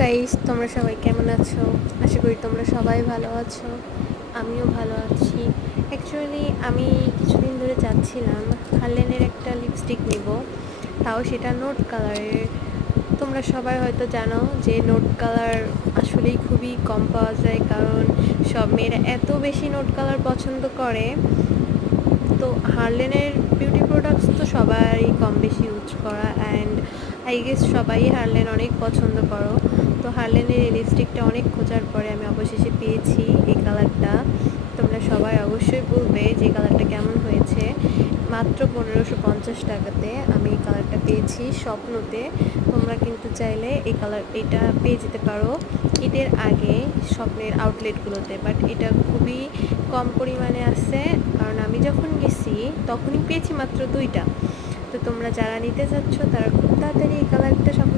Guys, তোমরা সবাই কেমন আছো? আশা করি তোমরা সবাই ভালো আছো। আমিও ভালো আছি। অ্যাকচুয়ালি আমি কিছুদিন ধরে চাচ্ছিলাম হারলেনের একটা লিপস্টিক নিব, তাও সেটা নোট কালারের। তোমরা সবাই হয়তো জানো যে নোট কালার আসলেই খুবই কম পাওয়া যায়, কারণ সব মেয়েরা এত বেশি নোট কালার পছন্দ করে। তো হারলেনের বিউটি প্রোডাক্টস তো সবাই কম বেশি ইউজ করা, অ্যান্ড আই গেস সবাই হারলেন অনেক পছন্দ করো। তো হারলেনের এই লিপস্টিকটা অনেক খোঁজার পরে আমি অবশেষে পেয়েছি এই কালারটা। তোমরা সবাই অবশ্যই বলবে যে কালারটা কেমন হয়েছে। মাত্র 1550 টাকাতে আমি এই কালারটা পেয়েছি স্বপ্নতে। তোমরা কিন্তু চাইলে এটা পেয়ে যেতে পারো ঈদের আগে স্বপ্নের আউটলেটগুলোতে, বাট এটা খুবই কম পরিমাণে আছে, কারণ আমি যখন গেছি তখনই পেয়েছি মাত্র 2টা। তো তোমরা যারা নিতে চাচ্ছ তারা খুব তাড়াতাড়ি এই কালারটা স্বপ্ন